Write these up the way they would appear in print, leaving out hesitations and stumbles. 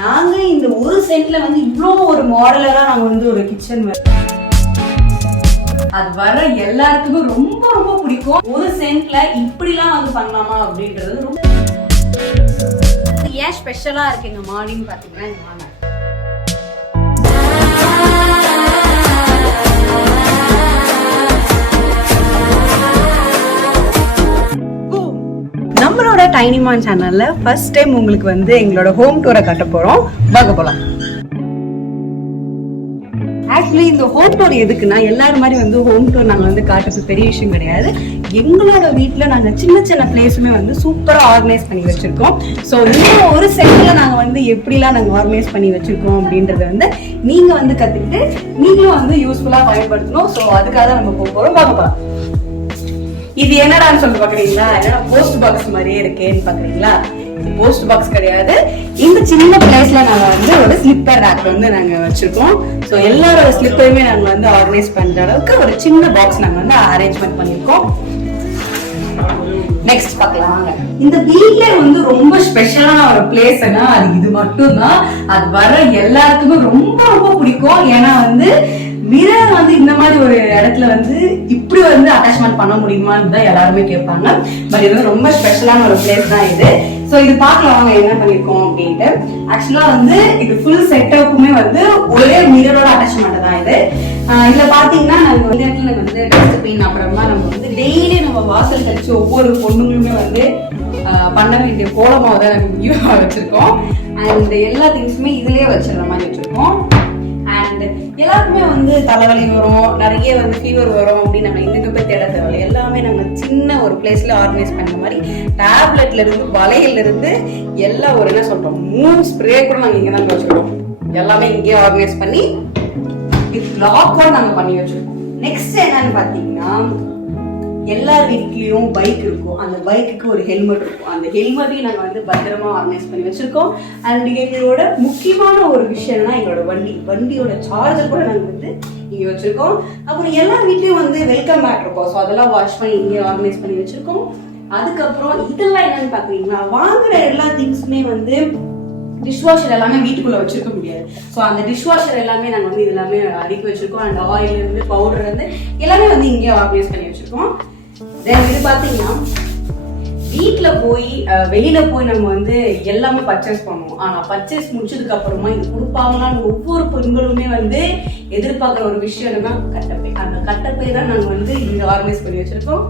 நாங்க இந்த ஒரு சென்ட்ல வந்து இவ்வளோ ஒரு மாடலரா நாங்க வந்து ஒரு கிச்சன் அது வர எல்லாருக்குமே ரொம்ப ரொம்ப பிடிக்கும். ஒரு சென்ட்ல இப்படிலாம் வந்து பண்ணலாமா அப்படின்றது ரொம்ப ஏன் ஸ்பெஷலா இருக்கு எங்க மாடின்னு பாத்தீங்கன்னா நம்மளோட டைனி மான் சேனல்ல ஃபர்ஸ்ட் டைம் உங்களுக்கு வந்து எங்களோட ஹோம் டூரை காட்ட போறோம். பார்க்க போலாம். ஆக்சுவலி இந்த ஹோம் டூர் எதுக்குன்னா எல்லாரும் மாதிரி வந்து ஹோம் டூர் நாங்கள் வந்து காட்டுறது பெரிய விஷயம் கிடையாது. எங்களோட வீட்டில் நாங்கள் சின்ன சின்ன பிளேஸுமே வந்து சூப்பராக ஆர்கனைஸ் பண்ணி வச்சிருக்கோம். ஸோ இன்னும் ஒரு சென்டில் நாங்கள் வந்து எப்படிலாம் நாங்கள் ஆர்கனைஸ் பண்ணி வச்சிருக்கோம் அப்படின்றத வந்து நீங்கள் வந்து கற்றுக்கிட்டு நீங்களும் வந்து யூஸ்ஃபுல்லாக பயன்படுத்தணும். ஸோ அதுக்காக தான் நம்ம போகிறோம். பார்க்க போகலாம். இது என்னடான்னு சொல்லி பாக்குறீங்களா? என்னடா போஸ்ட் பாக்ஸ் மாதிரியே இருக்கேன்னு பாக்குறீங்களா? இது போஸ்ட் பாக்ஸ் கிடையாது. இந்த சின்ன பிளேஸ்ல நாங்க வந்து ஒரு ஸ்லிப்பர் ரேக் வந்து நாங்க வச்சிருக்கோம். ஸோ எல்லாரோட ஸ்லிப்பருமே நாங்க வந்து ஆர்கனைஸ் பண்ற அளவுக்கு ஒரு சின்ன பாக்ஸ் நாங்க வந்து அரேஞ்ச்மெண்ட் பண்ணிருக்கோம். நெக்ஸ்ட் பார்க்கலாம் வாங்க. இந்த வீட்ல வந்து ரொம்ப ஸ்பெஷலான ஒரு பிளேஸ்னா அது இது மட்டும் தான். அது வர எல்லாருக்குமே ரொம்ப ரொம்ப பிடிக்கும். ஏன்னா வந்து மிரர் வந்து இந்த மாதிரி ஒரு இடத்துல வந்து இப்படி வந்து அட்டாச்மெண்ட் பண்ண முடியுமான்னு தான் எல்லாருமே கேட்பாங்க. பட் இது வந்து ரொம்ப ஸ்பெஷலான ஒரு பிளேஸ் தான் இது. ஸோ இது பார்க்கலாம் வாங்க என்ன பண்ணிருக்கோம் அப்படின்ட்டு. ஆக்சுவலா வந்து இது ஃபுல் செட்டப்புமே வந்து ஒரே மிரரோட அட்டாச்மெண்ட் தான் இது. இதுல பாத்தீங்கன்னா நாங்க வந்து இடத்துல வந்து டஸ்ட்பின் அப்புறமா நம்ம வந்து டெய்லி நம்ம வாசல் கழிச்சு ஒவ்வொரு பொண்ணுங்களுமே வந்து பண்ண வேண்டிய கோலமாக தான் நாங்கள் வச்சிருக்கோம். அண்ட் எல்லா திங்ஸுமே இதுலயே வச்சிருந்த மாதிரி வச்சிருக்கோம். அண்ட் எல்லாருக்குமே வந்து தலைவலி வரும், நிறைய வந்து ஃபீவர் வரும் அப்படின்னு நம்ம எங்க போய் தேட தேவை. எல்லாமே நம்ம சின்ன ஒரு பிளேஸ்ல ஆர்கனைஸ் பண்ண மாதிரி டேப்லெட்ல இருந்து வளையல்ல இருந்து எல்லாம் ஒரு என்ன சொல்றோம் மூணு ஸ்ப்ரே கூட நாங்க இங்க தான் வச்சிருக்கோம். எல்லாமே இங்கே ஆர்கனைஸ் பண்ணி லாக்கோட நாங்க பண்ணி வச்சிருக்கோம். நெக்ஸ்ட் என்னன்னு பாத்தீங்கன்னா எல்லார் வீட்லயும் பைக் இருக்கும். அந்த பைக்குக்கு ஒரு ஹெல்மெட் இருக்கும். அந்த ஹெல்மெட்டையும் நாங்க வந்து பத்திரமா ஆர்கனைஸ் பண்ணி வச்சிருக்கோம். அண்ட் எங்களோட முக்கியமான ஒரு விஷயம்னா எங்களோட வண்டியோட சார்ஜர் கூட நாங்க வந்து இங்க வச்சிருக்கோம். அப்புறம் எல்லார் வீட்லயும் வந்து வெல்கம் மேட் இருக்கும். ஸோ அதெல்லாம் வாஷ் பண்ணி இங்கே ஆர்கனைஸ் பண்ணி வச்சிருக்கோம். அதுக்கப்புறம் இதெல்லாம் என்னன்னு பாக்குறீங்களா, வாங்குற எல்லா திங்ஸுமே வந்து டிஷ்வாஷர் எல்லாமே வீட்டுக்குள்ள வச்சிருக்க முடியாது. ஸோ அந்த டிஷ்வாஷர் எல்லாமே நாங்கள் வந்து இது எல்லாமே அடுக்கி வச்சிருக்கோம். அண்ட் ஆயில் இருந்து பவுடர் இருந்து எல்லாமே வந்து இங்கே ஆர்கனைஸ் பண்ணி வச்சிருக்கோம். தென் இது பார்த்தீங்கன்னா வீட்டில் போய் வெளியில போய் நம்ம வந்து எல்லாமே பர்ச்சேஸ் பண்ணுவோம். ஆனால் பர்ச்சேஸ் முடிச்சதுக்கு அப்புறமா இது கொடுப்பாங்களான்னு ஒவ்வொரு பெண்களுமே வந்து எதிர்பார்க்குற ஒரு விஷயம் தான் கட்டப்பை. அந்த கட்டப்பை தான் நாங்கள் வந்து இங்கே ஆர்கனைஸ் பண்ணி வச்சிருக்கோம்.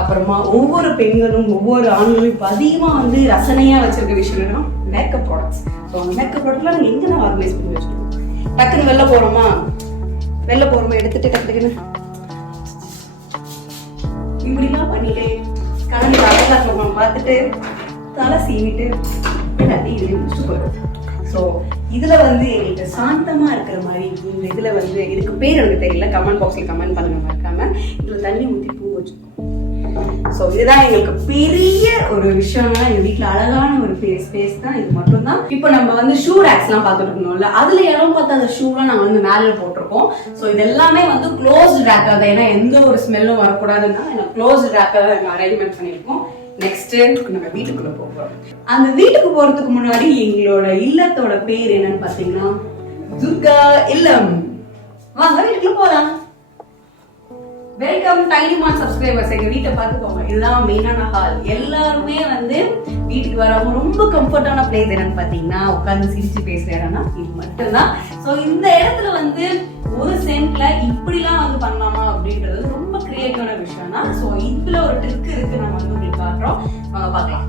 அப்புறமா ஒவ்வொரு பெண்களும் ஒவ்வொரு ஆண்களும் இப்போ அதிகமாக வந்து ரசனையாக வச்சிருக்க விஷயம் மேக்கப் ப்ராடக்ட்ஸ். ஸோ அந்த மேக்கப் ப்ராடக்ட்லாம் நாங்கள் எங்கே தான் ஆர்கனைஸ் பண்ணி வச்சிருக்கோம். டக்குன்னு வெளில போகிறோமா எடுத்துட்டு டக்குன்னு இப்படிலாம் பண்ணிட்டு கலந்து அழகாக பார்த்துட்டு தலை சீவிட்டு எல்லாத்தையும் இதுலேயே முடிச்சுட்டு போயிடும். ஸோ இதில் வந்து எங்களுக்கு சாந்தமாக இருக்கிற மாதிரி இந்த இதில் வந்து இதுக்கு பேர் எனக்கு தெரியல, கமெண்ட் பாக்ஸில் கமெண்ட் பண்ணுங்க மறக்காம. இதில் தண்ணி ஊற்றி பூ வச்சுக்கோம். ஸோ இதுதான் எங்களுக்கு பெரிய ஒரு விஷயம்னா எங்க வீட்டுல அழகான ஒரு ஸ்பேஸ் தான் இது மட்டும் தான். இப்போ நம்ம வந்து ஷூ ரேக்ஸ் எல்லாம் பார்த்துட்டு இருக்கணும்ல, அதுல இடம் பார்த்து அந்த ஷூலாம் நாங்க வந்து மேல போட்டிருக்கோம். ஸோ இது எல்லாமே வந்து க்ளோஸ்ட் ரேக்கா தான். ஏன்னா எந்த ஒரு ஸ்மெல்லும் வரக்கூடாதுன்னா க்ளோஸ்ட் ரேக்கா தான் நாங்கள் அரேஞ்ச்மெண்ட் பண்ணியிருக்கோம். நெக்ஸ்ட் நம்ம வீட்டுக்குள்ள போகிறோம். அந்த வீட்டுக்கு போறதுக்கு முன்னாடி எங்களோட இல்லத்தோட பேர் என்னன்னு பாத்தீங்கன்னா துர்கா இல்லம். வாங்க வீட்டுக்குள்ள போலாம். வெல்கம் டைனி மான் சப்ஸ்கிரைபர்ஸ். எங்க வீட்டை பார்த்துக்கோங்க. இதுதான் மெயினான ஹால். எல்லாருமே வந்து வீட்டுக்கு வரவங்க ரொம்ப கம்ஃபர்டான பிளேஸ் என்னன்னு பாத்தீங்கன்னா உட்காந்து சிரிச்சு பேசுற இடம்னா இது மட்டும்தான். ஸோ இந்த இடத்துல வந்து ஒரு சென்ட்ல இப்படிலாம் வந்து பண்ணலாமா அப்படின்றது ரொம்ப கிரியேட்டிவான விஷயம் தான். ஸோ இதுல ஒரு ட்ரிக் இருக்கு, நம்ம வந்து உங்களுக்கு காட்டுறோம், வாங்க பார்க்கலாம்.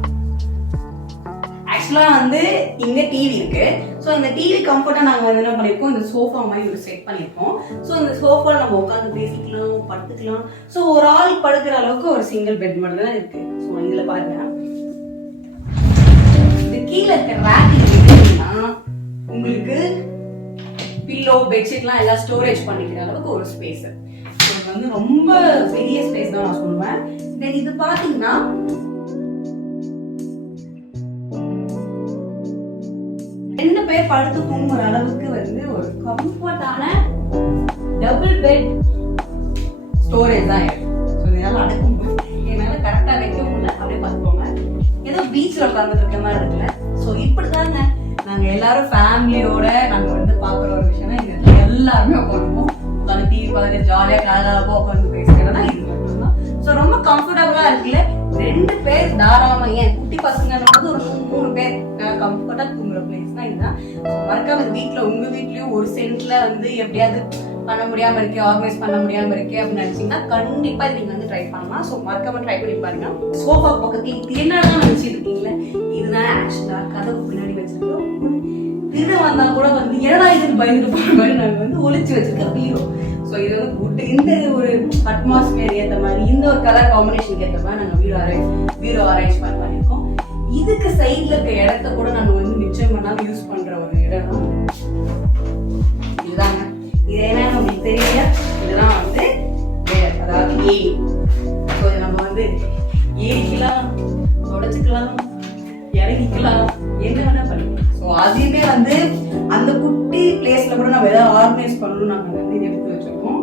ஆக்சுவலா வந்து இங்க டிவி இருக்கு. ஸோ இந்த டிவி கம்ஃபர்ட்டா நாங்க வந்து என்ன பண்ணிருக்கோம், இந்த சோஃபா மாதிரி ஒரு செட் பண்ணிருக்கோம். ஸோ இந்த சோஃபால நம்ம உட்காந்து பேசிக்கலாம், படுத்துக்கலாம். ஸோ ஒரு ஆள் படுக்கிற அளவுக்கு ஒரு சிங்கிள் பெட் மட்டும் தான் இருக்கு. ஸோ இதுல பாருங்க, இது கீழே இருக்க ரேக் உங்களுக்கு பில்லோ பெட்ஷீட்லாம் எல்லாம் ஸ்டோரேஜ் பண்ணிக்கிற அளவுக்கு ஒரு ஸ்பேஸ். இது வந்து ரொம்ப பெரிய ஸ்பேஸ் தான் நான் சொல்லுவேன். தென் இது பாத்தீங்கன்னா ரெண்டு பேர் படுத்து தூங்குற அளவுக்கு வந்து ஒரு கம்ஃபர்டான டபுள் பெட் ஸ்டோரேஜ் தான் இருக்கு. ஸோ இதெல்லாம் அடக்கும் என்னால கரெக்டா வைக்க முடியல. அப்படியே பார்த்துக்கோங்க, ஏதோ பீச்ல உட்காந்துட்டு இருக்க மாதிரி இருக்குல்ல. ஸோ இப்படிதாங்க நாங்க எல்லாரும் ஃபேமிலியோட நாங்க வந்து பாக்குற ஒரு விஷயம்னா இது எல்லாருமே உட்காந்துப்போம், உட்காந்து டிவி பார்த்துட்டு ஜாலியா கலகலப்பா உட்காந்து பேசுறதுனா இது மட்டும்தான். ஸோ ரொம்ப கம்ஃபர்டபுளா இருக்குல்ல. 2 பேர் தாராளமா, ஏன் குட்டி பசங்க ஒரு 3 பேர் கம்ஃபர்டா தூங்குற பிளேஸ் தான் இதுதான். மறக்காம வீட்டுல உங்க வீட்லயும் ஒரு சென்ட்ல வந்து எப்படியாவது பண்ண முடியாம இருக்கே, ஆர்கனைஸ் பண்ண முடியாம இருக்கே அப்படின்னு நினைச்சீங்கன்னா கண்டிப்பா நீங்க வந்து ட்ரை பண்ணலாம். ஸோ மறக்காம ட்ரை பண்ணி பாருங்க. சோஃபா பக்கத்துல என்னதான் நினைச்சிட்டு இருக்கீங்களா, இதுதான் ஆக்சுவலா கதவு பின்னாடி வச்சிருக்கோம். திருட வந்தா கூட வந்து என்னடா இதுன்னு பயந்துட்டு போற மாதிரி நாங்க வந்து ஒளிச்சு வச்சிருக்க பீரோ. ஸோ இது வந்து இந்த ஒரு அட்மாஸ்பியர் ஏற்ற மாதிரி, இந்த ஒரு கலர் காம்பினேஷனுக்கு ஏற்ற மாதிரி நாங்க பீரோ அரேஞ்ச் பண்ணிருக்கோம். இதுக்கு சைட்ல இருக்க இடத்த கூட நாங்க வந்து மிச்சம் பண்ணாம யூஸ் பண்ற ஒரு இடம் தான் இதுதாங்க. இது என்னன்னு உங்களுக்கு தெரியல, இதுதான் வந்து அதாவது ஏரி. ஸோ நம்ம வந்து ஏரிக்கலாம், தொடச்சுக்கலாம், இறங்கிக்கலாம், என்ன வேணா பண்ணிக்கலாம். ஸோ அதுவுமே வந்து அந்த குட்டி பிளேஸ்ல கூட நம்ம ஏதாவது ஆர்கனைஸ் பண்ணணும் நாங்க வந்து இதை எடுத்து வச்சிருக்கோம்.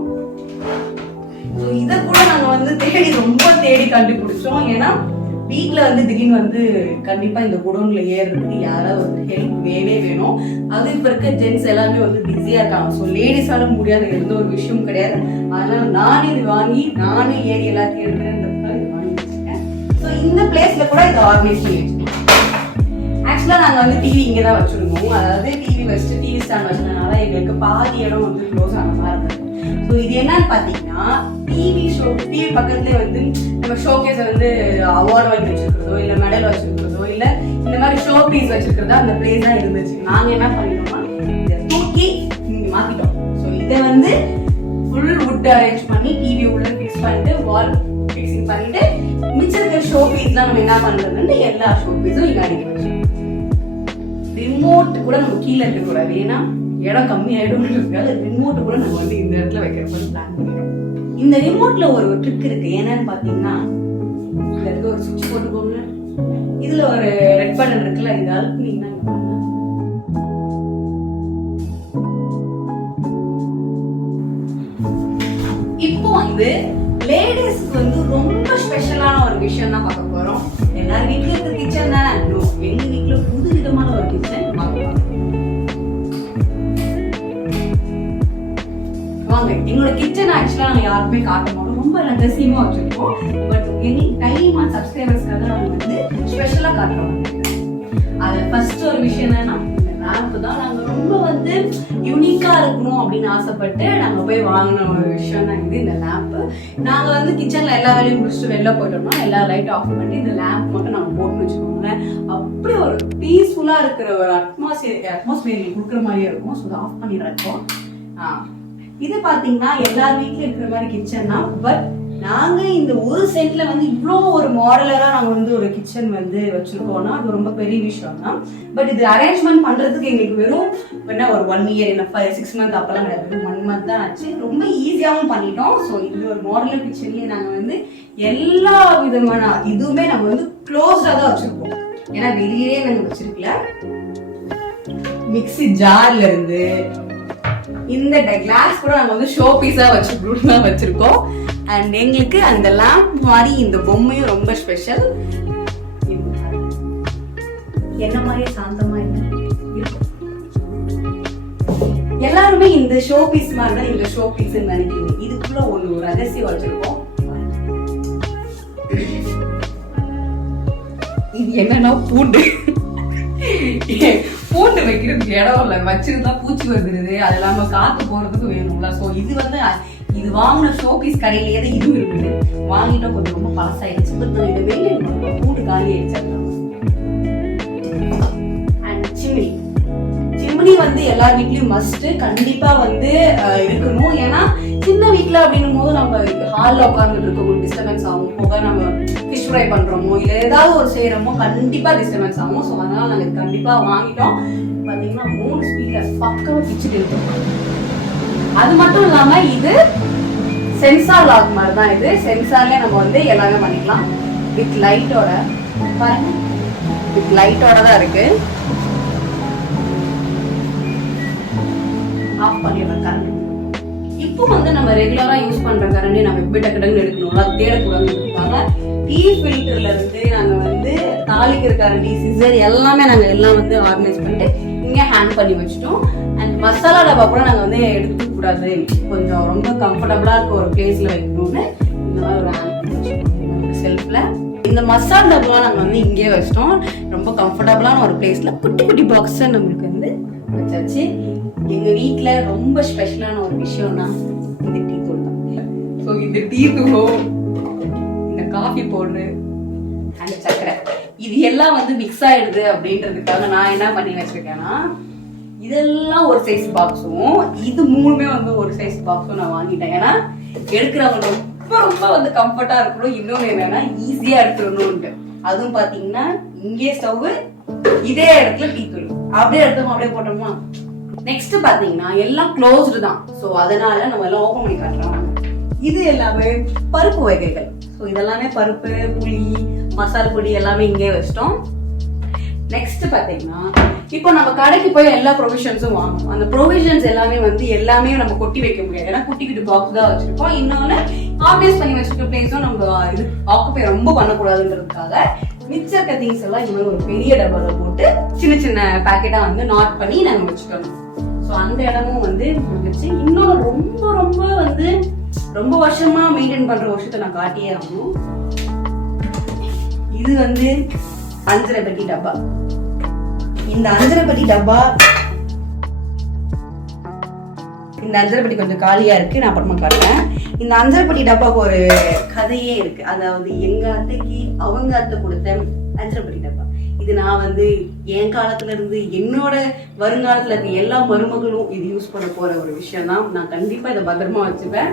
ஸோ இதை கூட நாங்க வந்து ரொம்ப தேடி கண்டுபிடிச்சோம். ஏன்னா வீட்டுல வந்து திடீர்னு வந்து கண்டிப்பா இந்த குடோன்ல ஏறுறதுக்கு யாராவது வந்து ஹெல்ப் வேணும். அது இப்ப இருக்க ஜென்ட்ஸ் எல்லாமே வந்து பிஸியா இருக்காங்க. ஸோ லேடிஸால முடியாத எந்த ஒரு விஷயமும் கிடையாது. அதனால நானே இது வாங்கி நானே ஏறி எல்லாத்தையும் எடுக்கிறேன்றதுக்காக இது வாங்கி வச்சிருக்கேன். ஸோ இந்த பிளேஸ்ல கூட இதை ஆர்கனைஸ் பண்ணி வச்சிருக்கோம். ஆக்சுவலா நாங்க வந்து டிவி இங்கதான் வச்சிருந்தோம். அதாவது டிவி வச்சுட்டு டிவி ஸ்டாண்ட் வச்சதுனால எங்களுக்கு பாதி இடம் வந்து க்ளோஸ் ஆன மாதிரி இருந்தது. ஸோ இது என்னன்னு பாத்தீங்கன்னா டிவி பக்கத்துல வந்து நம்ம ஷோகேஸ் வந்து அவார்டு வாங்கி வச்சிருக்கிறதோ இல்ல மெடல் வச்சிருக்கிறதோ இல்ல இந்த மாதிரி ஷோ பீஸ் வச்சிருக்கிறதா அந்த பிளேஸ் தான் இருந்துச்சு. நாங்க என்ன பண்ணிட்டோம்னா இதை தூக்கி இங்க மாத்திட்டோம். ஸோ இதை வந்து ஃபுல் வுட் அரேஞ்ச் பண்ணி டிவி உள்ள ஃபிக்ஸ் பண்ணிட்டு வால் ஃபிக்ஸிங் பண்ணிட்டு மிச்சம் இருக்கிற ஷோ பீஸ்லாம் நம்ம என்ன பண்றதுன்னு எல்லா ஷோ பீஸும் இங்க அடிக்க வச்சோம். ரிமோட் கூட நம்ம கீழே இருக்க கூடாது, ஏன்னா இடம் கம்மி ஆயிடும்ன்றதுக்காக ரிமோட் கூட நம்ம வந்து இந்த இடத்துல வைக்கிறப்ப பிளான் பண்ணிடுறோம். இந்த ரிமோட்ல ஒரு ட்ரிக் இருக்கு. என்னன்னு பாத்தீங்கன்னா இந்த இடத்துல ஒரு சுவிட்ச் போட்டுக்கோங்க, இதுல ஒரு ரெட் பட்டன் இருக்குல்ல, இது அழுத்தினீங்கன்னா இப்போ வந்து லேடிஸ்க்கு வந்து ரொம்ப ஸ்பெஷலான ஒரு விஷயம் தான் பார்க்க போறோம். எல்லாரும் வீட்டுல இருக்க கிச்சன் தானே, எங்க வீட்டுல புது விதமான ஒரு கிச்சன் வாங்க. எங்களோட கிச்சன் ஆக்சுவலா நாங்க யாருக்குமே காட்ட மாட்டோம், ரொம்ப ரகசியமா வச்சிருக்கோம். பட் எங்களுக்கு டைம் அண்ட் சப்ஸ்கிரைபர்ஸ்க்காக நாங்க வந்து ஸ்பெஷலா காட்டுறோம். அதுல ஃபர்ஸ்ட் ஒரு விஷயம் என்னன்னா லேம்ப் தான். நாங்க ரொம்ப வந்து யூனிக்கா இருக்கணும் அப்படின்னு ஆசைப்பட்டு நாங்க போய் வாங்கின ஒரு விஷயம் தான் இது, இந்த லேம்ப். நாங்க வந்து கிச்சன்ல எல்லா வேலையும் முடிச்சுட்டு வெளில போயிட்டோம்னா எல்லா லைட் ஆஃப் பண்ணி இந்த லேம்ப் மட்டும் நாங்க போட்டு வச்சுக்கோங்களேன். அப்படி ஒரு பீஸ்ஃபுல்லா இருக்கிற ஒரு அட்மாஸ்பியர் கொடுக்குற மாதிரியே இருக்கும். ஸோ ஆஃப் பண்ணிடுறோம். இது பாத்தீங்கன்னா எல்லா வீட்லயும் இருக்கிற மாதிரி கிச்சன் தான். பட் நாங்க இந்த ஒரு சென்ட்ல வந்து இவ்வளோ ஒரு மாடலரா நாங்க வந்து ஒரு கிச்சன் வந்து வச்சிருக்கோம்னா அது ரொம்ப பெரிய விஷயம் தான். பட் இது அரேஞ்ச்மெண்ட் பண்றதுக்கு எங்களுக்கு வெறும் என்ன ஒரு 1 year என்ன 6 months அப்பெல்லாம் கிடையாது, 1 month தான் ஆச்சு. ரொம்ப ஈஸியாவும் பண்ணிட்டோம். ஸோ இது ஒரு மாடலர் கிச்சன்லயே நாங்க வந்து எல்லா விதமான இதுவுமே நம்ம வந்து க்ளோஸ்டா தான் வச்சிருக்கோம். ஏன்னா வெளியே நாங்க வச்சிருக்கல. மிக்ஸி ஜார்ல இருந்து இந்த கிளாஸ் கூட நாங்க வந்து ஷோ பீஸா தான் வச்சிருக்கோம். அண்ட் எங்களுக்கு அந்த லேம்ப் மாதிரி இந்த பொம்மையும் ரொம்ப ஸ்பெஷல். என்ன மாதிரியே சாந்தமா இருக்கும். எல்லாருமே இந்த ஷோ பீஸ் மாதிரி தான் இந்த ஷோ பீஸ் நினைக்கிறீங்க. இதுக்குள்ள ஒரு ரகசியம் வச்சிருக்கோம். இது என்னன்னா பூண்டு வைக்கிறதுக்கு இடம் இல்ல, வச்சிருந்தா பூச்சி வந்துருது, அது இல்லாம காத்து போறதுக்கு வேணும்ல. சோ இது வந்து இது வாங்கின ஷோ பீஸ் கடையிலேயே தான் இதுவும் இருக்குது. வாங்கிட்டா கொஞ்சம் ரொம்ப பழசாயிடுச்சு. பட் நான் இந்த வெளியே பூண்டு காலி ஆயிடுச்சு. அண்ட் சிம்னி வந்து எல்லா வீட்லயும் மஸ்ட் கண்டிப்பா வந்து இருக்கணும். ஏன்னா சின்ன வீட்டுல அப்படின்னும் போது நம்ம ஹால்ல உட்கார்ந்துட்டு இருக்கோம், டிஸ்டர்பன்ஸ் ஆகும். போக நம்ம ஃபிஷ் ஃப்ரை பண்றோமோ இல்ல ஏதாவது ஒரு செய்யறோமோ கண்டிப்பா டிஸ்டர்பன்ஸ் ஆகும். ஸோ அதனால நாங்க கண்டிப்பா வாங்கிட்டோம். பாத்தீங்கன்னா 3 ஸ்பீக்கர் பக்காவா பிச்சுட்டு இருக்கும். அது மட்டும் இல்லாம இது சென்சார் லாக் மாதிரி தான். இது சென்சார்லயே நம்ம வந்து எல்லாமே பண்ணிக்கலாம். வித் லைட்டோட பாருங்க, வித் லைட்டோட தான் இருக்கு. ஆஃப் பண்ணிடுறேன் கரண்ட். இப்போ வந்து நம்ம ரெகுலரா யூஸ் பண்ற கரண்டே நம்ம எப்படி டக்குன்னு எடுக்கணும், அது தேடக்கூடாதுன்னு டீ ஃபில்டர்ல இருந்து நாங்க வந்து தாளிக்கிற கரண்டி, சிசர் எல்லாமே நாங்க எல்லாம் வந்து ஆர்கனைஸ் பண்ணிட்டு இங்க ஹேங் பண்ணி வச்சுட்டோம். அண்ட் மசாலா டப்பா கூட நாங்க வந்து எடுக்க கூடாது, கொஞ்சம் ரொம்ப கம்ஃபர்டபுளா இருக்க ஒரு பிளேஸ்ல வைக்கணும்னு இந்த மாதிரி ஒரு ஹேங் பண்ணி வச்சுட்டோம் செல்ஃப்ல. இந்த மசாலா டப்பா நாங்க வந்து இங்கே வச்சிட்டோம். ரொம்ப கம்ஃபர்டபுளான ஒரு பிளேஸ்ல குட்டி குட்டி பாக்ஸ் நம்மளுக்கு வந்து வச்சாச்சு. எங்க வீட்டுல ரொம்ப ஸ்பெஷலான ஒரு விஷயம்னா இந்த டீ தூள் தான். ஸோ இந்த டீ தூளும் இந்த காஃபி பவுடரு அந்த சக்கரை இது எல்லாம் வந்து மிக்ஸ் ஆயிடுது அப்படின்றதுக்காக நான் என்ன பண்ணி வச்சிருக்கேன்னா, இதெல்லாம் ஒரு சைஸ் பாக்ஸும் இது மூணுமே வந்து ஒரு சைஸ் பாக்ஸும் நான் வாங்கிட்டேன். ஏன்னா எடுக்கிறவங்க ரொம்ப ரொம்ப வந்து கம்ஃபர்ட்டா இருக்கணும். இன்னொன்னு என்னன்னா ஈஸியா எடுத்துடணும்ட்டு. அதுவும் பாத்தீங்கன்னா இங்கே ஸ்டவ், இதே இடத்துல டீ தூள் அப்படியே எடுத்தோம் அப்படியே போட்டோமா. நெக்ஸ்ட் பாத்தீங்கன்னா எல்லாம் க்ளோஸ்டு தான். ஸோ அதனால நம்ம எல்லாம் ஓபன் பண்ணி காட்டுறோம். இது எல்லாமே பருப்பு வகைகள். ஸோ இதெல்லாமே பருப்பு, புளி, மசாலா பொடி எல்லாமே இங்கே வச்சிட்டோம். நெக்ஸ்ட் பாத்தீங்கன்னா இப்போ நம்ம கடைக்கு போய் எல்லா ப்ரொவிஷன்ஸும் வாங்கணும். அந்த ப்ரொவிஷன்ஸ் எல்லாமே வந்து எல்லாமே நம்ம கொட்டி வைக்க முடியாது. ஏன்னா குட்டி குட்டி பாக்ஸ் தான் வச்சிருக்கோம். இன்னொன்னு ஆர்கனைஸ் பண்ணி வச்சிருக்க பிளேஸும் நம்ம இது ஆக்குபை ரொம்ப பண்ணக்கூடாதுன்றதுக்காக மிச்ச இருக்க திங்ஸ் எல்லாம் இந்த மாதிரி ஒரு பெரிய டப்பால போட்டு சின்ன சின்ன பேக்கெட்டா வந்து நாட் பண்ணி நாங்க வச்சுக்கணும். ஸோ அந்த இடமும் வந்து வச்சு இன்னொன்னு ரொம்ப ரொம்ப வந்து ரொம்ப வருஷமா மெயின்டைன் பண்ற விஷயத்த நான் காட்டியே ஆகணும். இது வந்து அஞ்சரை பெட்டி டப்பா. இந்த அஞ்சரை பெட்டி டப்பா, இந்த அஞ்சரை பெட்டி கொஞ்சம் காலியா இருக்கு, நான் அப்புறமா காட்டுறேன். இந்த அஞ்சரை பெட்டி டப்பாக்கு ஒரு கதையே இருக்கு. அதாவது எங்க அத்தைக்கு அவங்க அத்தை கொடுத்த அஞ்சரை பெட்டி டப்பா. இது நான் வந்து என் காலத்துல இருந்து என்னோட வருங்காலத்துல இருக்க எல்லா மருமகளும் இது யூஸ் பண்ண போற ஒரு விஷயம் தான். நான் கண்டிப்பா இதை பத்திரமா வச்சுப்பேன்.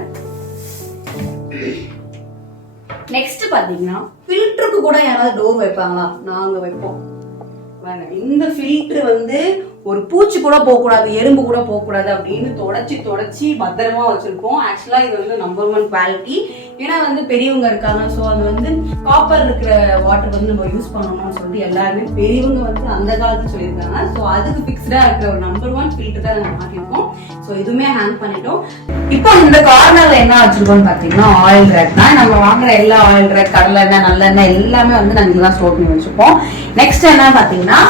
நெக்ஸ்ட் பாத்தீங்கன்னா ஃபில்டருக்கு கூட யாராவது டோர் வைப்பாங்களா? நாங்க வைப்போம். இந்த ஃபில்டர் வந்து ஒரு பூச்சி கூட போக கூடாது, எறும்பு கூட போக கூடாது அப்படின்னு தொடச்சி பத்திரமா வச்சிருக்கோம். ஆக்சுவலா இது வந்து நம்பர் 1 குவாலிட்டி. ஏன்னா வந்து பெரியவங்க இருக்காங்க. ஸோ அது வந்து காப்பர் இருக்கிற வாட்டர் வந்து நம்ம யூஸ் பண்ணணும்னு சொல்லிட்டு எல்லாருமே பெரியவங்க வந்து அந்த காலத்துல சொல்லியிருக்காங்க. ஸோ அதுக்கு பிக்ஸ்டா இருக்கிற ஒரு நம்பர் 1 ஃபில்டர் தான் நாங்கள் மாட்டிருக்கோம். ஸோ இதுவுமே ஹேங் பண்ணிட்டோம். இப்போ இந்த கார்னர்ல என்ன வச்சிருக்கோம்னு பாத்தீங்கன்னா ஆயில் ரேக் தான். நம்ம வாங்குற எல்லா ஆயில் ரேக், கடலை எண்ணெய், நல்லெண்ணெய் எல்லாமே வந்து நாங்க இதெல்லாம் ஸ்டோர் பண்ணி வச்சிருப்போம். நெக்ஸ்ட் என்ன பாத்தீங்கன்னா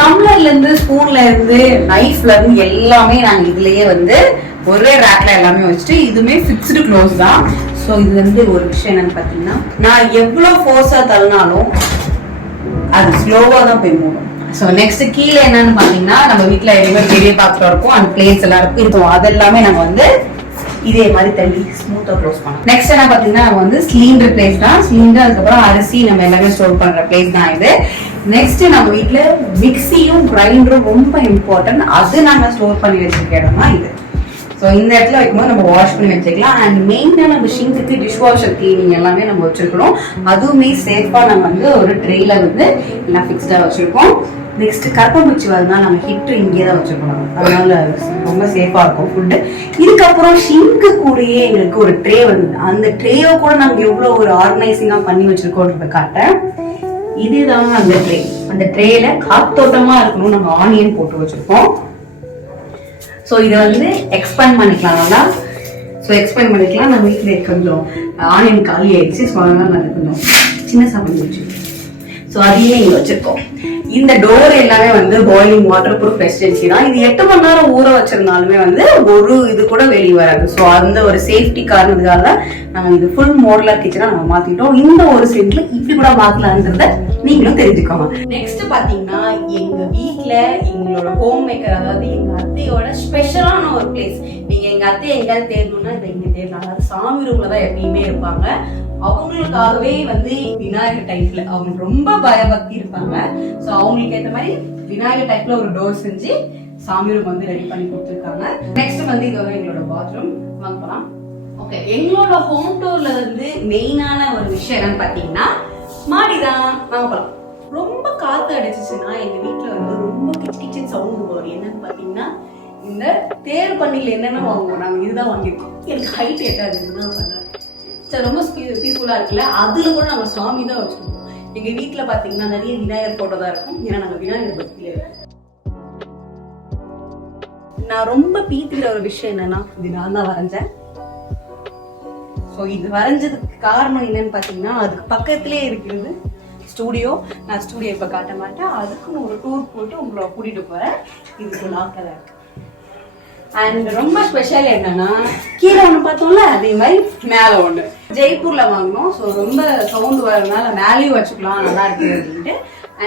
டம்ளர்ல இருந்து, ஸ்பூன்ல இருந்து, நைஃப்ல இருந்து எல்லாமே நாங்க இதுலயே வந்து ஒரே ரேக்ல எல்லாமே வச்சுட்டு இதுவுமே ஃபிக்ஸ்டு க்ளோஸ் தான். ஸோ இது வந்து ஒரு விஷயம் என்னன்னு பாத்தீங்கன்னா, நான் எவ்வளவு ஃபோர்ஸா தள்ளினாலும் அது ஸ்லோவா தான் போய் மூடும். ஸோ நெக்ஸ்ட் கீழே என்னன்னு பாத்தீங்கன்னா நம்ம வீட்டுல எதுவுமே பெரிய பாத்திரம் இருக்கும், அந்த பிளேட்ஸ் எல்லாம் இருக்கும். அதெல்லாமே நம்ம வந்து இதே மாதிரி தள்ளி ஸ்மூத்தா க்ளோஸ் பண்ணலாம். நெக்ஸ்ட் என்ன பாத்தீங்கன்னா நம்ம வந்து சிலிண்டர் பிளேஸ் தான். சிலிண்டர், அதுக்கப்புறம் அரிசி நம்ம எல்லாமே ஸ்டோர் பண்ற பிளேஸ் தான் இது. நெக்ஸ்ட் நம்ம வீட்டுல மிக்சியும் கிரைண்டரும் ரொம்ப இம்பார்ட்டன்ட். அது நாங்க ஸ்டோர் பண்ணி வச்சிருக்க இடம் தான் இது. ஸோ இந்த இடத்துல வைக்கும்போது நம்ம வாஷ் பண்ணி வச்சுக்கலாம். அண்ட் மெயினா நம்ம ஷிங்க்கு டிஷ் வாஷர் கிளீனிங் எல்லாமே நம்ம வச்சிருக்கணும். அதுவுமே சேஃபா நம்ம வந்து ஒரு ட்ரெயில வந்து எல்லாம் ஃபிக்ஸ்டா வச்சிருக்கோம். நெக்ஸ்ட் கரப்பாம்பூச்சி வரதுனா நம்ம ஹிட் இங்கே தான் வச்சிருக்கணும். அதனால ரொம்ப சேஃபா இருக்கும் ஃபுட்டு. இதுக்கப்புறம் ஷிங்க்கு கூடயே எங்களுக்கு ஒரு ட்ரே வந்தது. அந்த ட்ரேயோ கூட நாங்க எவ்வளவு ஒரு ஆர்கனைசிங்கா பண்ணி வச்சிருக்கோன்றத காட்டேன். இதுதான் அந்த ட்ரே. அந்த ட்ரேல காத்தோட்டமா இருக்கணும் நம்ம ஆனியன் போட்டு வச்சிருக்கோம். ஸோ இதை வந்து எக்ஸ்பேண்ட் பண்ணிக்கலாம் நல்லா. ஸோ எக்ஸ்பேண்ட் பண்ணிக்கலாம். நம்ம வீட்டில் கொஞ்சம் ஆனியன் காலி ஆயிடுச்சு. ஸோ அதனால நான் கொஞ்சம் சின்ன சாப்பிட்டு வச்சிருக்கோம். ஸோ அதையே இங்கே வச்சிருக்கோம். இந்த டோர் எல்லாமே வந்து பாயிலிங் வாட்டர் ப்ரூஃப் ரெசிடென்சி தான். இது 8 மணி நேரம் ஊற வச்சிருந்தாலுமே வந்து ஒரு இது கூட வெளியே வராது. ஸோ அந்த ஒரு சேஃப்டி காரணத்துக்காக நாங்கள் இது ஃபுல் மாடுலர் கிச்சனா நம்ம மாத்திட்டோம். இந்த ஒரு சென்ட்ல இப்படி கூட மாத்தலான்றத நீங்களும் தெரிஞ்சுக்கோங்க. நெக்ஸ்ட் பாத்தீங்கன்னா எங்க வீட்டுல எங்களோட ஹோம் மேக்கர், அதாவது எங்க அத்தையோட ஸ்பெஷலான ஒரு பிளேஸ். நீங்க எங்க அத்தையை எங்கேயாவது தேடணும்னா இதை இங்க தேடலாம். அதாவது சாமி ரூம்ல தான் எப்பயுமே இருப்பாங்க. அவங்களுக்காகவே வந்து விநாயகர் டைப்ல அவங்க ரொம்ப பயபக்தி இருப்பாங்க. சோ அவங்களுக்கு ஏற்ற மாதிரி விநாயகர் டைப்ல ஒரு டோர் செஞ்சு சாமி ரூம் வந்து ரெடி பண்ணி கொடுத்துருக்காங்க. நெக்ஸ்ட் வந்து இது வந்து எங்களோட பாத்ரூம். வாங்க போலாம். ஓகே, எங்களோட ஹோம் டூர்ல வந்து மெயினான ஒரு விஷயம் என்னன்னு பாத்தீங்கன்னா மாடிதான். வாங்க போலாம். ரொம்ப காத்து அடிச்சுச்சுன்னா எங்க வீட்டுல வந்து ரொம்ப கிச்சன் சவுண்ட் வரும். என்னன்னு பாத்தீங்கன்னா இந்த தேர் பண்ணில என்னென்ன வாங்குவோம், நாங்க இதுதான் வாங்கிருக்கோம். எனக்கு ஹைட் எட்டாது, இதுதான் பண்றேன். சரி, ரொம்ப பீஸ்ஃபுல்லா இருக்குல்ல. அதுல கூட நாங்க சாமி தான் வச்சிருக்கோம். எங்க வீட்டுல பாத்தீங்கன்னா நிறைய விநாயகர் போட்டோ தான் இருக்கும். ஏன்னா நாங்க விநாயகர் பக்தியில இருக்கோம். நான் ரொம்ப பீத்திக்கிற ஒரு விஷயம் என்னன்னா, இது நான் தான் வரைஞ்சேன். சோ இது வரைஞ்சதுக்கு காரணம் என்னன்னு பாத்தீங்கன்னா அதுக்கு பக்கத்திலே இருக்கிறது ஸ்டூடியோ. நான் ஸ்டூடியோ இப்ப காட்ட மாட்டேன், அதுக்கு ஒரு டூர் போட்டு உங்களை கூட்டிட்டு போறேன். இதுக்கு லாக்கல இருக்கு. அண்ட் ரொம்ப ஸ்பெஷல் என்னன்னா கீழே ஒண்ணு பார்த்தோம்ல அதே மாதிரி மேல ஒண்ணு ஜெய்ப்பூர்ல வாங்கினோம். ஸோ ரொம்ப சவுண்ட் வரதுனால மேலேயும் வச்சுக்கலாம், நல்லா இருக்கு அப்படின்ட்டு.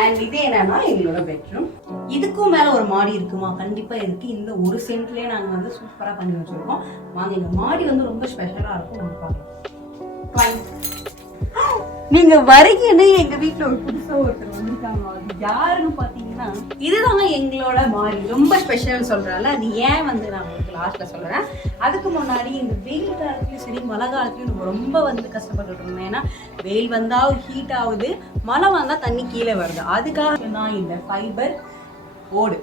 அண்ட் இது என்னன்னா எங்களோட பெட்ரூம். இதுக்கும் மேல ஒரு மாடி இருக்குமா? கண்டிப்பா இருக்கு. இந்த ஒரு சென்ட்லயே நாங்க வந்து சூப்பரா பண்ணி வச்சிருக்கோம். வாங்க, எங்க மாடி வந்து ரொம்ப ஸ்பெஷலா இருக்கும். நீங்க வரீங்கன்னு எங்க வீட்டுல ஒரு புதுசா ஒருத்தர் வந்திருக்காங்க. அது யாருன்னு பாத்தீங்கன்னா இதுதாங்க எங்களோட மாடி. ரொம்ப ஸ்பெஷல் சொல்றால, அது ஏன் வந்து நான் உங்களுக்கு லாஸ்ட்ல சொல்றேன். அதுக்கு முன்னாடி இந்த வெயில் காலத்துலயும் சரி மழை காலத்துலயும் நம்ம ரொம்ப வந்து கஷ்டப்பட்டுட்டு இருந்தோம். ஏன்னா வெயில் வந்தா ஹீட் ஆகுது, மழை வந்தா தண்ணி கீழே வருது. அதுக்காக தான் இந்த ஃபைபர் ஓடு.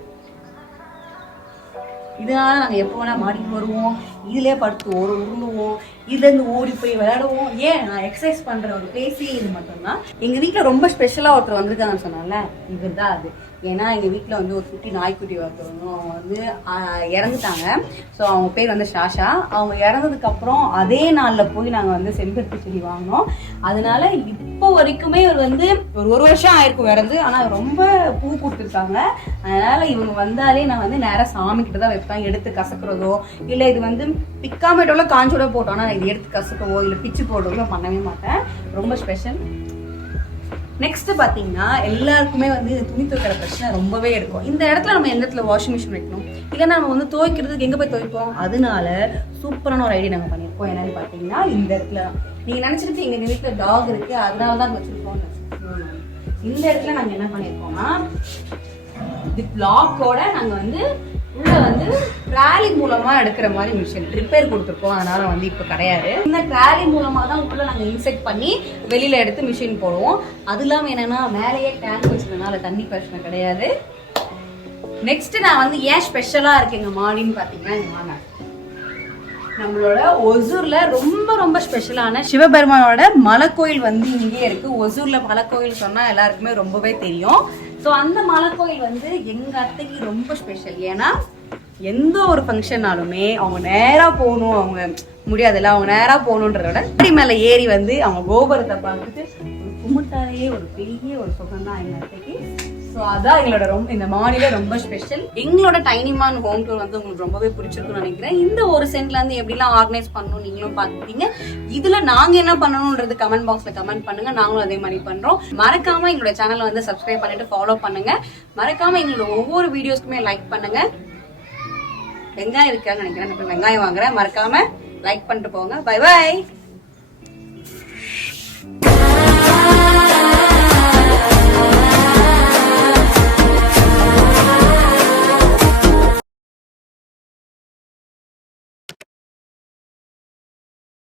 இதனால நாங்க எப்போ வேணா மாடிக்கு வருவோம், இதுலயே படுத்து உருளுவோம், இதுல இருந்து ஓடி போய் விளையாடுவோம். ஏன் நான் எக்ஸசைஸ் பண்ற ஒரு பிளேஸே இது மட்டும்தான். எங்க வீட்டுல ரொம்ப ஸ்பெஷலா ஒருத்தர் வந்திருக்காங்கன்னு சொன்னால, இவர் தான் அது. ஏன்னா எங்க வீட்டுல வந்து ஒரு குட்டி நாய்க்குட்டி ஒருத்தவங்க அவங்க வந்து இறந்துட்டாங்க. ஸோ அவங்க பேர் வந்து ஷாஷா. அவங்க இறந்ததுக்கு அப்புறம் அதே நாள்ல போய் நாங்க வந்து செம்பருத்தி செடி வாங்கினோம். அதனால இப்போ வரைக்குமே இவர் வந்து ஒரு வருஷம் ஆயிருக்கும் இறந்து, ஆனா ரொம்ப பூ கொடுத்துருக்காங்க. அதனால இவங்க வந்தாலே நான் வந்து நேரம் சாமி கிட்ட தான் வைப்பேன். எடுத்து கசக்குறதோ இல்ல இது வந்து பிக்காமேட்டோல காஞ்சோட போட்டோம்னா இது எடுத்து கசக்கவோ இல்ல பிச்சு போடுறதோ பண்ணவே மாட்டேன். ரொம்ப ஸ்பெஷல். நெக்ஸ்ட் பாத்தீங்கன்னா எல்லாருக்குமே வந்து துணி துவைக்கிற பிரச்சனை ரொம்பவே இருக்கும். இந்த இடத்துல நம்ம எந்த இடத்துல வாஷிங் மிஷின் வைக்கணும், இல்லைன்னா நம்ம வந்து துவைக்கிறதுக்கு எங்க போய் துவைப்போம். அதனால சூப்பரான ஒரு ஐடியா நாங்க பண்ணிருக்கோம். என்னன்னு பாத்தீங்கன்னா இந்த இடத்துல நீங்க நினைச்சிருப்பீங்க எங்க வீட்டுல டாக் இருக்கு அதனாலதான் வச்சிருக்கோம். இந்த இடத்துல நாங்க என்ன பண்ணிருக்கோம்னா வித் லாக்கோட நாங்க வந்து உள்ள வந்து ட்ராலி மூலமா எடுக்கிற மாதிரி மிஷின் ரிப்பேர் கொடுத்துருக்கோம். அதனால வந்து இப்ப கிடையாது. இந்த ட்ராலி மூலமா தான் உள்ள நாங்க இன்செக்ட் பண்ணி வெளியில எடுத்து மிஷின் போடுவோம். அது இல்லாம என்னன்னா மேலேயே டேங்க் வச்சதுனால தண்ணி பிரச்சனை கிடையாது. நெக்ஸ்ட் நான் வந்து ஏன் ஸ்பெஷலா இருக்கு எங்க மாடின்னு பாத்தீங்கன்னா, நம்மளோட ஒசூர்ல ரொம்ப ரொம்ப ஸ்பெஷலான சிவபெருமானோட மலைக்கோயில் வந்து இங்கே இருக்கு. ஒசூர்ல மலைக்கோயில் சொன்னா எல்லாருக்குமே ரொம்பவே தெரியும். ஸோ அந்த மலைக்கோயில் வந்து எங்க அத்தைக்கு ரொம்ப ஸ்பெஷல். ஏன்னா எந்த ஒரு ஃபங்க்ஷன்னாலுமே அவங்க நேரா போகணும், அவங்க முடியாதுல்ல, அவங்க நேரா போகணுன்றத விட அப்படி மேல ஏறி வந்து அவங்க கோபுரத்தை பார்த்துட்டு ஒரு கும்பிட்டாலேயே ஒரு பெரிய ஒரு சுகம் தான் எங்க அத்தைக்கு. ஸோ அதான் எங்களோட இந்த மாடியில ரொம்ப ஸ்பெஷல். எங்களோட டைனிமான் ஹோம் டூர் வந்து உங்களுக்கு ரொம்பவே பிடிச்சிருக்குன்னு நினைக்கிறேன். இந்த ஒரு சென்ட்ல இருந்து எப்படிலாம் ஆர்கனைஸ் பண்ணணும் நீங்களும் பார்த்துட்டீங்க. இதுல நாங்க என்ன பண்ணணும்ன்றது கமெண்ட் பாக்ஸ்ல கமெண்ட் பண்ணுங்க, நாங்களும் அதே மாதிரி பண்றோம். மறக்காம எங்களோட சேனலை வந்து சப்ஸ்கிரைப் பண்ணிட்டு ஃபாலோ பண்ணுங்க. மறக்காம எங்களோட ஒவ்வொரு வீடியோஸ்க்குமே லைக் பண்ணுங்க. வெங்காயம் இருக்கான்னு நினைக்கிறேன், வெங்காயம் வாங்குறேன். மறக்காம லைக் பண்ணிட்டு போங்க. Bye bye.